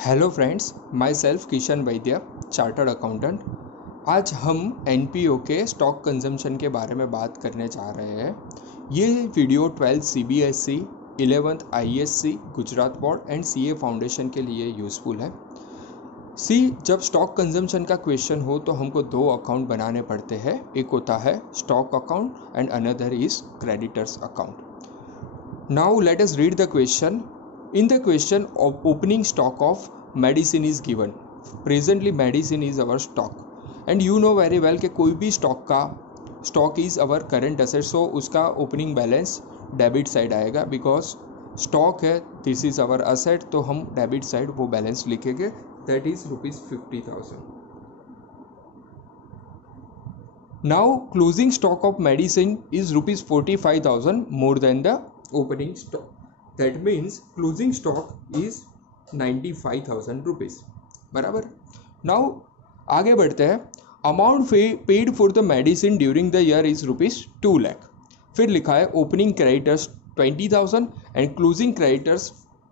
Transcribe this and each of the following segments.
Hello friends, my self Kishan Vaidya, chartered accountant. आज हम NPO के स्टॉक कंजम्पशन के बारे में बात करने जा रहे हैं। ये video 12th CBSE, 11th ISC, Gujarat board and CA foundation के लिए यूज़फुल है। जब स्टॉक कंजम्पशन का क्वेश्चन हो तो हमको दो अकाउंट बनाने पड़ते हैं। एक होता है stock account and another is creditors account. Now let us read the question. In the question, opening stock of medicine is given. Presently medicine is our stock, and you know very well कि कोई भी stock is our current asset, so उसका opening balance debit side आएगा because stock है, this is our asset, तो हम debit side वो balance लिखेंगे, that is ₹50,000. Now closing stock of medicine is ₹45,000 more than the opening stock. That means closing stock is 95,000 rupees. बराबर. Now आगे बढ़ते हैं. Amount paid for the medicine during the year is ₹2 lakh. फिर लिखा है opening creditors 20,000 and closing creditors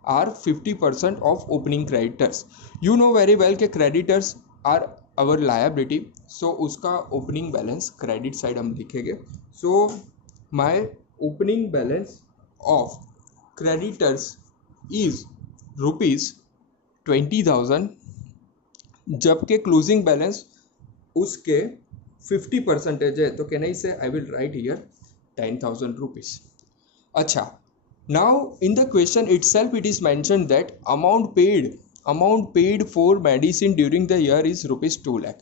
are 50% of opening creditors. You know very well कि creditors are our liability, so उसका opening balance credit side हम लिखेंगे. So my opening balance of creditors is ₹20,000, जबकि closing balance उसके 50% है, तो can I से आई will write here 10,000 rupees. अच्छा, now in the question itself it is mentioned that amount paid for medicine during the year is ₹2 lakh.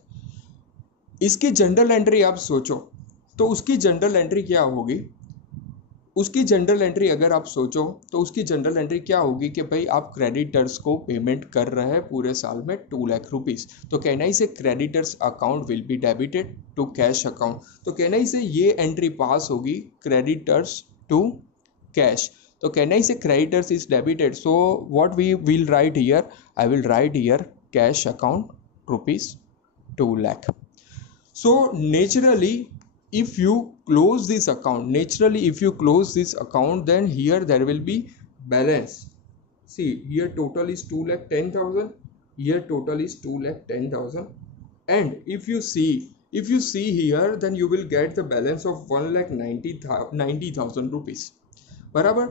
इसकी general entry आप सोचो तो उसकी जनरल एंट्री क्या होगी? उसकी जनरल एंट्री अगर आप सोचो तो उसकी जनरल एंट्री क्या होगी कि भाई आप क्रेडिटर्स को पेमेंट कर रहे हैं पूरे साल में 2 लाख रुपीस, तो कहना ही से creditors account will be debited to cash account, तो कहना ही से ये एंट्री पास होगी क्रेडिटर्स टू कैश, तो कहना ही से creditors is debited. So what we will write here, I will write here cash account ₹2 lakh. So naturally if you close this account, then here there will be balance. See, here total is 2,10,000, here total is 2,10,000, and if you see here, then you will get the balance of 1,90,000 rupees. बराबर.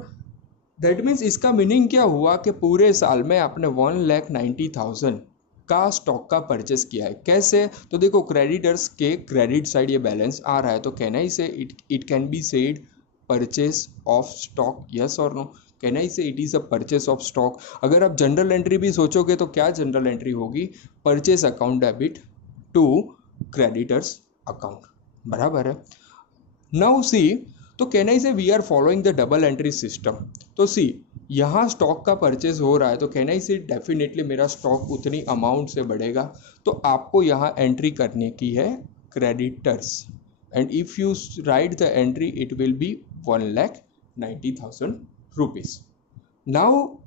That means इसका meaning क्या हुआ कि पूरे साल में आपने 1,90,000 का स्टॉक का परचेस किया है. कैसे? तो देखो क्रेडिटर्स के क्रेडिट साइड ये बैलेंस आ रहा है, तो कहना ही से it can be said purchase of stock. Yes और नो? कहना ही से it is a purchase of stock. अगर आप जनरल एंट्री भी सोचोगे तो क्या जनरल एंट्री होगी? Purchase account debit to creditors account. बराबर है. नाउ सी, तो कहना ही से we are following the double entry system. तो सी, यहाँ स्टॉक का परचेज हो रहा है, तो कहना ही से डेफिनेटली मेरा स्टॉक उतनी अमाउंट से बढ़ेगा, तो आपको यहाँ एंट्री करने की है creditors, and if you right the entry it will be 1,90,000 rupees. Now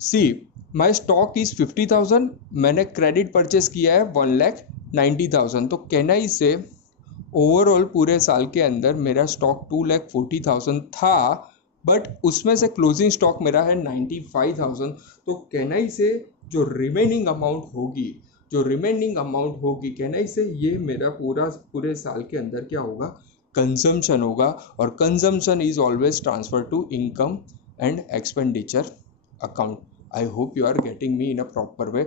see, my stock is 50,000, मैंने क्रेडिट परचेज किया है 1,90,000, तो कहना ही से ओवरऑल पूरे साल के अंदर मेरा स्टॉक 2,40,000 था, बट उसमें से क्लोजिंग स्टॉक मेरा है 95,000, तो कहना ही से जो रिमेनिंग अमाउंट होगी कहना ही से ये मेरा पूरे साल के अंदर क्या होगा? कंजम्पशन होगा, और consumption is always transfer to income and expenditure account. I hope you are getting me in a proper way.